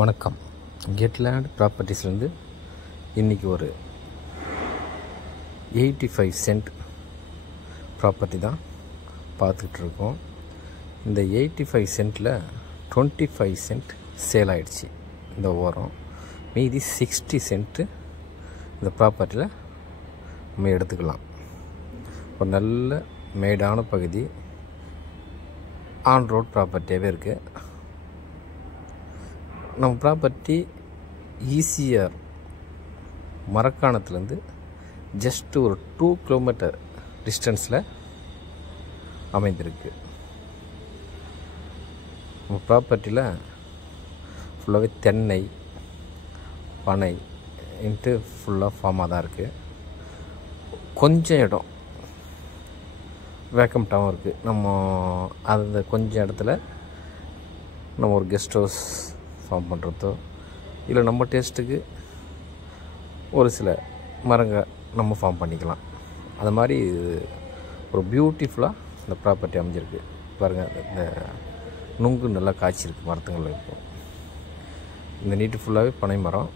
வணக்கம். கெட்லேண்ட் ப்ராப்பர்ட்டிஸ்லேருந்து இன்றைக்கி ஒரு 85 சென்ட் ப்ராப்பர்ட்டி தான் பார்த்துட்ருக்கோம். இந்த 85 சென்ட்டில் 25 சென்ட் சேல் ஆகிடுச்சு. இந்த ஓரம் மீதி 60 சென்ட்டு இந்த ப்ராப்பர்ட்டியில் நம்ம எடுத்துக்கலாம். ஒரு நல்ல மேடான பகுதி, ஆன் ரோட் ப்ராப்பர்ட்டியாகவே இருக்குது. நம்ம ப்ராப்பர்ட்டி ஈசிஆர் மரக்காணத்துலேருந்து ஜஸ்ட் ஒரு 2 கிலோமீட்டர் டிஸ்டன்ஸில் அமைந்திருக்கு. நம்ம ப்ராப்பர்ட்டியில் ஃபுல்லாகவே தென்னை பனை இன்ட்டு ஃபுல்லாக ஃபார்மாக தான் இருக்குது. கொஞ்சம் இடம் வேக்கம்ட்டாகவும் இருக்குது. நம்ம அந்த கொஞ்சம் இடத்துல நம்ம ஒரு கெஸ்ட் ஹவுஸ் ஃபார்ம் பண்ணுறதோ இல்லை நம்ம டேஸ்ட்டுக்கு ஒரு சில மரங்கள் நம்ம ஃபார்ம் பண்ணிக்கலாம். அது மாதிரி ஒரு பியூட்டிஃபுல்லாக இந்த ப்ராப்பர்ட்டி அமைஞ்சிருக்கு. பாருங்கள், இந்த நுங்கு நல்லா காய்ச்சிருக்கு மரத்துங்களில். இப்போ இந்த நீட்டு ஃபுல்லாகவே பனை மரம்,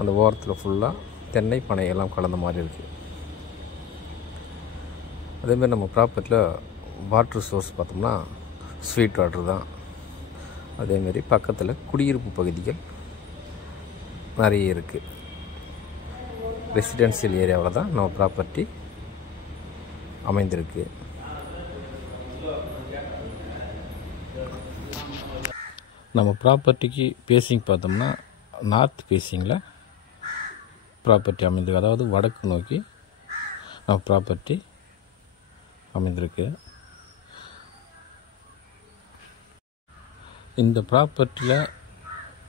அந்த ஓரத்தில் ஃபுல்லாக தென்னை பனை எல்லாம் கலந்த மாதிரி இருக்குது. அதேமாதிரி நம்ம ப்ராப்பர்ட்டியில் வாட்ரு சோர்ஸ் பார்த்தோம்னா ஸ்வீட் வாட்ரு தான். அதேமாரி பக்கத்தில் குடியிருப்பு பகுதிகள் நிறைய இருக்குது. ரெசிடென்ஷியல் ஏரியாவில் தான் நம்ம ப்ராப்பர்ட்டி அமைந்திருக்கு. நம்ம ப்ராப்பர்ட்டிக்கு பேசிங் பார்த்தோம்னா நார்த் பேசிங்கில் ப்ராப்பர்ட்டி அமைந்திருக்கு. அதாவது வடக்கு நோக்கி நம்ம ப்ராப்பர்ட்டி அமைந்திருக்கு. இந்த ப்ராப்பர்ட்டியில்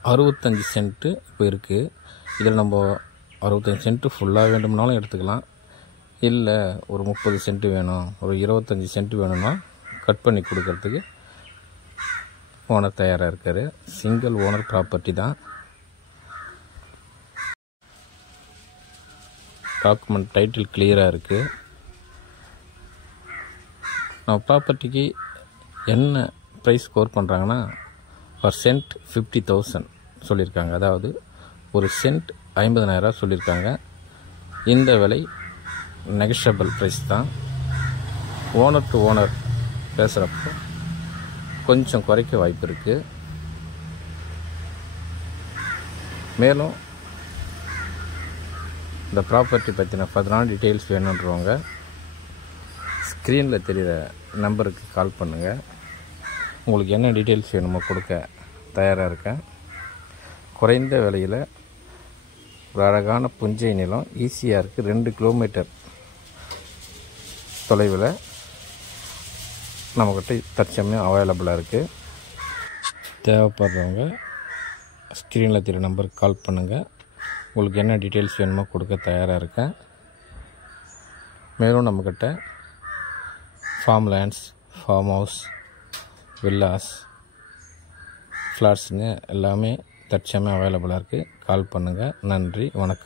65 சென்ட்டு இப்போ இருக்குது. இதில் நம்ம 65 சென்ட்டு ஃபுல்லாக வேண்டும்னாலும் எடுத்துக்கலாம். இல்லை ஒரு 30 சென்ட்டு வேணும், ஒரு 25 சென்ட்டு வேணும்னா கட் பண்ணி கொடுக்கறதுக்கு ஓனர் தயாராக இருக்கார். சிங்கிள் ஓனர் ப்ராப்பர்ட்டி தான். டாக்குமெண்ட் டைட்டில் கிளியராக இருக்குது. நம்ம ப்ராப்பர்ட்டிக்கு என்ன ப்ரைஸ் ஸ்கோர் பண்ணுறாங்கன்னா, பர் சென்ட் 50,000 சொல்லியிருக்காங்க. அதாவது ஒரு சென்ட் 50,000 சொல்லியிருக்காங்க. இந்த விலை நெகஷியபிள் ப்ரைஸ் தான். ஓனர் டு ஓனர் பேசுகிறப்போ கொஞ்சம் குறைக்க வாய்ப்பு இருக்குது. மேலும் இந்த ப்ராப்பர்ட்டி பற்றின ஃபர்தரான டீட்டெயில்ஸ் வேணுன்றவங்க ஸ்க்ரீனில் தெரிகிற நம்பருக்கு கால் பண்ணுங்கள். உங்களுக்கு என்ன டீட்டெயில்ஸ் வேணுமோ கொடுக்க தயாராக இருக்கேன். குறைந்த விலையில் ஒரு அழகான புஞ்சை நிலம் ஈசிஆருக்கு 2 கிலோமீட்டர் தொலைவில் நம்மக்கிட்ட தற்சமயம் அவைலபிளாக இருக்குது. தேவைப்படுறவங்க ஸ்க்ரீனில் தெரிகிற நம்பருக்கு கால் பண்ணுங்கள். உங்களுக்கு என்ன டீட்டெயில்ஸ் வேணுமோ கொடுக்க தயாராக இருக்கேன். மேலும் நம்மக்கிட்ட farm lands, farm house, villas, ஃப்ளாட்ஸுங்க எல்லாமே தற்சமயம் அவைலபிளாக இருக்குது. கால் பண்ணுங்கள். நன்றி, வணக்கம்.